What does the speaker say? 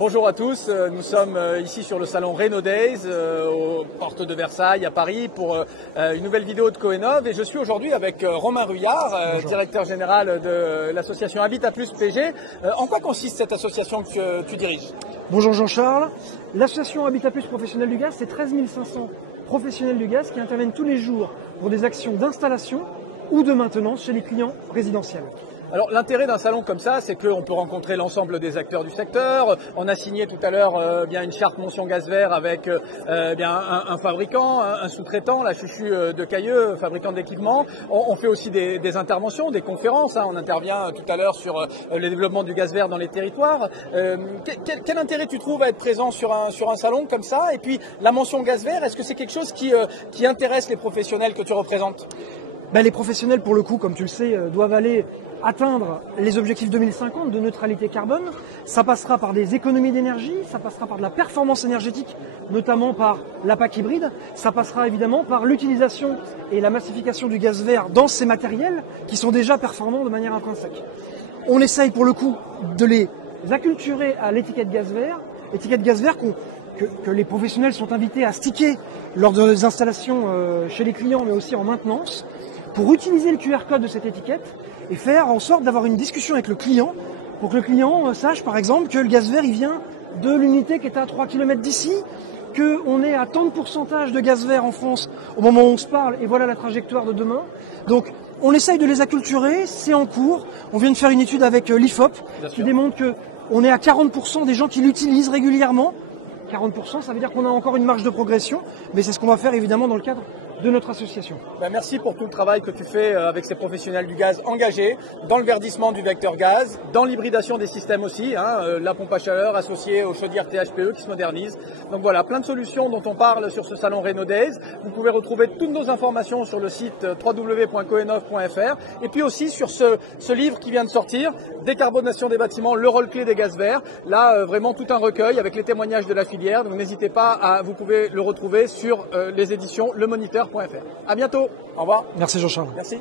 Bonjour à tous, nous sommes ici sur le salon Renault Days aux portes de Versailles à Paris pour une nouvelle vidéo de Coenov et je suis aujourd'hui avec Romain Ruyard, directeur général de l'association Habitat Plus PG. En quoi consiste cette association que tu diriges? Bonjour Jean-Charles, l'association Habitat Plus Professionnels du Gaz, c'est 13 500 professionnels du gaz qui interviennent tous les jours pour des actions d'installation ou de maintenance chez les clients résidentiels. Alors l'intérêt d'un salon comme ça, c'est qu'on peut rencontrer l'ensemble des acteurs du secteur. On a signé tout à l'heure bien une charte mention gaz vert avec bien un fabricant, un sous-traitant, la Chuchu de Cailleux, fabricant d'équipements. On fait aussi des interventions, des conférences. On intervient tout à l'heure sur le développement du gaz vert dans les territoires. Quel intérêt tu trouves à être présent sur un salon comme ça? Et puis la mention gaz vert, est-ce que c'est quelque chose qui intéresse les professionnels que tu représentes? Les professionnels, pour le coup, comme tu le sais, doivent aller atteindre les objectifs 2050 de neutralité carbone. Ça passera par des économies d'énergie, ça passera par de la performance énergétique, notamment par la PAC hybride. Ça passera évidemment par l'utilisation et la massification du gaz vert dans ces matériels qui sont déjà performants de manière intrinsèque. On essaye pour le coup de les acculturer à l'étiquette gaz vert que les professionnels sont invités à sticker lors des installations chez les clients, mais aussi en maintenance, pour utiliser le QR code de cette étiquette et faire en sorte d'avoir une discussion avec le client pour que le client sache par exemple que le gaz vert il vient de l'unité qui est à 3 km d'ici, qu'on est à tant de pourcentage de gaz vert en France au moment où on se parle et voilà la trajectoire de demain. Donc on essaye de les acculturer, c'est en cours. On vient de faire une étude avec l'IFOP qui démontre qu'on est à 40% des gens qui l'utilisent régulièrement. 40%, ça veut dire qu'on a encore une marge de progression, mais c'est ce qu'on va faire évidemment dans le cadre de notre association. Merci pour tout le travail que tu fais avec ces professionnels du gaz engagés dans le verdissement du vecteur gaz, dans l'hybridation des systèmes aussi, la pompe à chaleur associée aux chaudières THPE qui se modernisent. Donc voilà, plein de solutions dont on parle sur ce salon Renault Days. Vous pouvez retrouver toutes nos informations sur le site www.coenov.fr et puis aussi sur ce livre qui vient de sortir, Décarbonation des bâtiments, le rôle clé des gaz verts. Là, vraiment tout un recueil avec les témoignages de la filière. Donc n'hésitez pas, vous pouvez le retrouver sur les éditions lemoniteur.fr. À bientôt. Au revoir. Merci Jean-Charles. Merci.